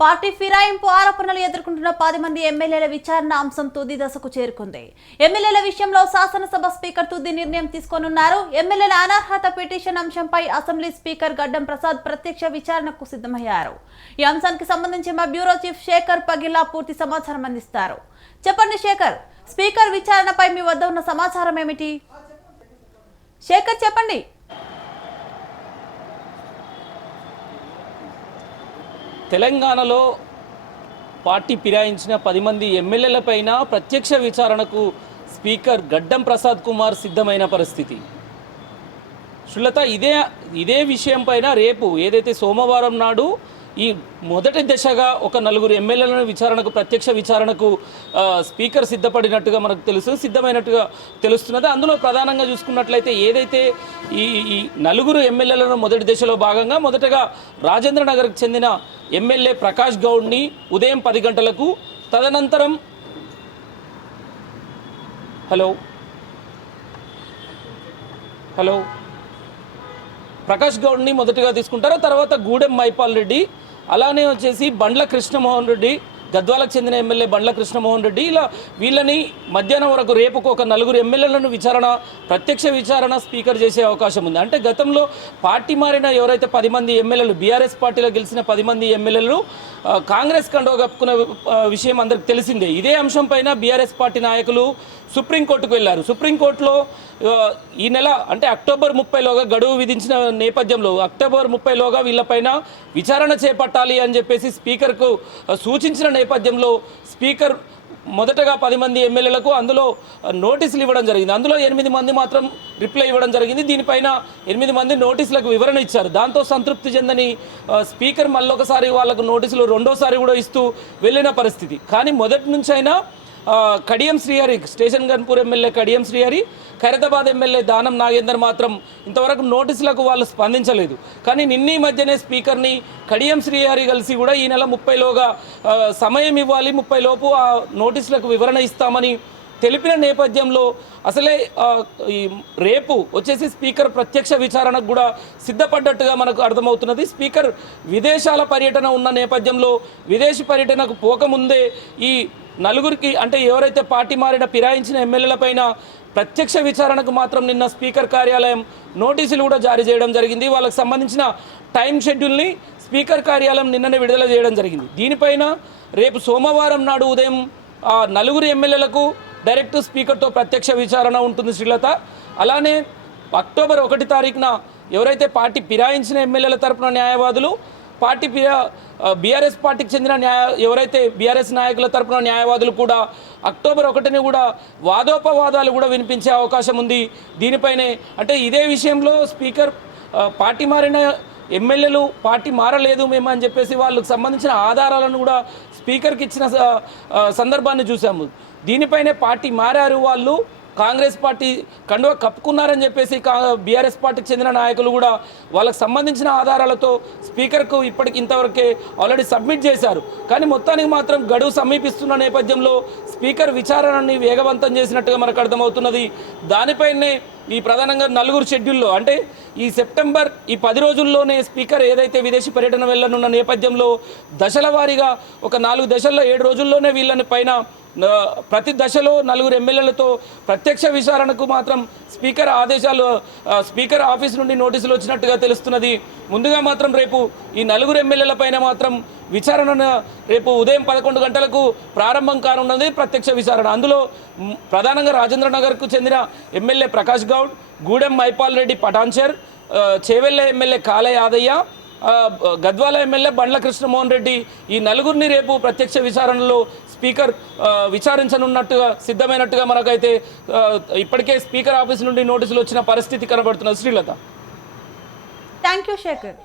Party ఫిరాయింపు ఆరోపణలు ఎదుర్కొంటున్న పది మంది ఎమ్మెల్యేల విచారణ అంశం తుది దశకు చేరుకుంది. ఎమ్మెల్యేల విషయంలో శాసనసభ స్పీకర్ తుది నిర్ణయం తీసుకోనున్నారు. ఎమ్మెల్యేల అనర్హత పిటిషన్ అంశంపై అసెంబ్లీ స్పీకర్ గడ్డం ప్రసాద్ ప్రత్యక్ష విచారణకు సిద్ధమయ్యారు. ఈ అంశానికి సంబంధించి మా బ్యూరో చీఫ్ శేఖర్ పగిల్లా పూర్తి సమాచారం అందిస్తారు. చెప్పండి శేఖర్ స్పీకర్ విచారణపై మీ వద్ద ఉన్న సమాచారం ఏమిటి? శేఖర్ చెప్పండి. తెలంగాణలో పార్టీ ఫిరాయించిన పది మంది ఎమ్మెల్యేలపైన ప్రత్యక్ష విచారణకు స్పీకర్ గడ్డం ప్రసాద్ కుమార్ సిద్ధమైన పరిస్థితి. శులత ఇదే ఇదే విషయంపైన రేపు ఏదైతే సోమవారం నాడు ఈ మొదటి దశగా ఒక నలుగురు ఎమ్మెల్యేలను విచారణకు ప్రత్యక్ష విచారణకు స్పీకర్ సిద్ధపడినట్టుగా మనకు తెలుసు సిద్ధమైనట్టుగా తెలుస్తున్నది. అందులో ప్రధానంగా చూసుకున్నట్లయితే ఏదైతే ఈ ఈ నలుగురు ఎమ్మెల్యేలను మొదటి దశలో భాగంగా మొదటగా రాజేంద్ర నగర్కి చెందిన ఎమ్మెల్యే ప్రకాష్ గౌడ్ని ఉదయం పది గంటలకు తదనంతరం హలో హలో ప్రకాష్ గౌడ్ని మొదటగా తీసుకుంటారు. తర్వాత గూడెం మైపాల్ రెడ్డి అలానే వచ్చేసి బండ్ల కృష్ణమోహన్ రెడ్డి గద్వాలకు చెందిన ఎమ్మెల్యే బండ్ల కృష్ణమోహన్ రెడ్డి. ఇలా వీళ్ళని మధ్యాహ్నం వరకు రేపుకు ఒక నలుగురు ఎమ్మెల్యేలను విచారణ ప్రత్యక్ష విచారణ స్పీకర్ చేసే అవకాశం ఉంది. అంటే గతంలో పార్టీ మారిన ఎవరైతే పది మంది ఎమ్మెల్యేలు బీఆర్ఎస్ పార్టీలో గెలిచిన పది మంది ఎమ్మెల్యేలు కాంగ్రెస్ కండో కప్పుకున్న విషయం అందరికి తెలిసిందే. ఇదే అంశం పైన బీఆర్ఎస్ పార్టీ నాయకులు సుప్రీంకోర్టుకు వెళ్ళారు. సుప్రీంకోర్టులో ఈ నెల అంటే అక్టోబర్ ముప్పైలోగా గడువు విధించిన నేపథ్యంలో అక్టోబర్ ముప్పైలోగా వీళ్ళపైన విచారణ చేపట్టాలి అని చెప్పేసి స్పీకర్కు సూచించిన నేపథ్యంలో స్పీకర్ మొదటగా పది మంది ఎమ్మెల్యేలకు అందులో నోటీసులు ఇవ్వడం జరిగింది. అందులో ఎనిమిది మంది మాత్రం రిప్లై ఇవ్వడం జరిగింది. దీనిపైన ఎనిమిది మంది నోటీసులకు వివరణ ఇచ్చారు. దాంతో సంతృప్తి చెందని స్పీకర్ మళ్ళొకసారి వాళ్ళకు నోటీసులు రెండోసారి కూడా ఇస్తూ వెళ్ళిన పరిస్థితి. కానీ మొదటి నుంచైనా Kadiyam Srihari station Ghanpur MLA Kadiyam Srihari Khairatabad MLA Danam Nagender మాత్రం ఇంతవరకు నోటీసులకు వాళ్ళు స్పందించలేదు. కానీ నిన్నీ మధ్యనే స్పీకర్ని కడియం శ్రీహరి కలిసి కూడా ఈ నెల ముప్పైలోగా సమయం ఇవ్వాలి ముప్పై లోపు ఆ నోటీసులకు వివరణ ఇస్తామని తెలిపిన నేపథ్యంలో అసలే ఈ రేపు వచ్చేసి స్పీకర్ ప్రత్యక్ష విచారణకు కూడా సిద్ధపడ్డట్టుగా మనకు అర్థమవుతున్నది. స్పీకర్ విదేశాల పర్యటన ఉన్న నేపథ్యంలో విదేశీ పర్యటనకు పోకముందే ఈ నలుగురికి అంటే ఎవరైతే పార్టీ మారిన ఫిరాయించిన ఎమ్మెల్యేలపైన ప్రత్యక్ష విచారణకు మాత్రం నిన్న స్పీకర్ కార్యాలయం నోటీసులు కూడా జారీ చేయడం జరిగింది. వాళ్ళకి సంబంధించిన టైం షెడ్యూల్ని స్పీకర్ కార్యాలయం నిన్ననే విడుదల చేయడం జరిగింది. దీనిపైన రేపు సోమవారం నాడు ఉదయం నలుగురు ఎమ్మెల్యేలకు డైరెక్ట్ స్పీకర్తో ప్రత్యక్ష విచారణ ఉంటుంది శ్రీలత. అలానే అక్టోబర్ ఒకటి తారీఖున ఎవరైతే పార్టీ ఫిరాయించిన ఎమ్మెల్యేల తరపున న్యాయవాదులు పార్టీ బీఆర్ఎస్ పార్టీకి చెందిన న్యాయ ఎవరైతే బీఆర్ఎస్ నాయకుల తరపున న్యాయవాదులు కూడా అక్టోబర్ ఒకటిని కూడా వాదోపవాదాలు కూడా వినిపించే అవకాశం ఉంది. దీనిపైనే అంటే ఇదే విషయంలో స్పీకర్ పార్టీ మారిన ఎమ్మెల్యేలు పార్టీ మారలేదు మేము అని చెప్పేసి వాళ్ళకు సంబంధించిన ఆధారాలను కూడా స్పీకర్కి ఇచ్చిన స- సందర్భాన్ని చూసాము. దీనిపైనే పార్టీ మారారు వాళ్ళు. కాంగ్రెస్ పార్టీ కండువ కప్పుకున్నారని చెప్పేసి కా బీఆర్ఎస్ పార్టీకి చెందిన నాయకులు కూడా వాళ్ళకు సంబంధించిన ఆధారాలతో స్పీకర్కు ఇప్పటికి ఇంతవరకే ఆల్రెడీ సబ్మిట్ చేశారు. కానీ మొత్తానికి మాత్రం గడువు సమీపిస్తున్న నేపథ్యంలో స్పీకర్ విచారణని వేగవంతం చేసినట్టుగా మనకు అర్థమవుతున్నది. దానిపైనే ఈ ప్రధానంగా నలుగురు షెడ్యూల్లో అంటే ఈ సెప్టెంబర్ ఈ పది రోజుల్లోనే స్పీకర్ ఏదైతే విదేశీ పర్యటన వెళ్ళనున్న నేపథ్యంలో దశల వారీగా ఒక నాలుగు దశల్లో ఏడు రోజుల్లోనే వీళ్ళని పైన ప్రతి దశలో నలుగురు ఎమ్మెల్యేలతో ప్రత్యక్ష విచారణకు మాత్రం స్పీకర్ ఆదేశాలు స్పీకర్ ఆఫీస్ నుండి నోటీసులు వచ్చినట్టుగా తెలుస్తున్నది. ముందుగా మాత్రం రేపు ఈ నలుగురు ఎమ్మెల్యేల పైన మాత్రం విచారణ రేపు ఉదయం పదకొండు గంటలకు ప్రారంభం కానున్నది ప్రత్యక్ష విచారణ. అందులో ప్రధానంగా రాజేంద్ర నగర్కు చెందిన MLA Prakash Goud Gudem Mahipal Reddy Patancheru Chevella Chevella MLA Kale Yadaiah Gadwal MLA Bandla Krishnamohan Reddy. ఈ నలుగురిని రేపు ప్రత్యక్ష విచారణలో స్పీకర్ విచారించనున్నట్టుగా సిద్ధమైనట్టుగా మనకైతే ఇప్పటికే స్పీకర్ ఆఫీస్ నుండి నోటీసులు వచ్చిన పరిస్థితి కనబడుతున్నది. శ్రీలత. Thank you Shekhar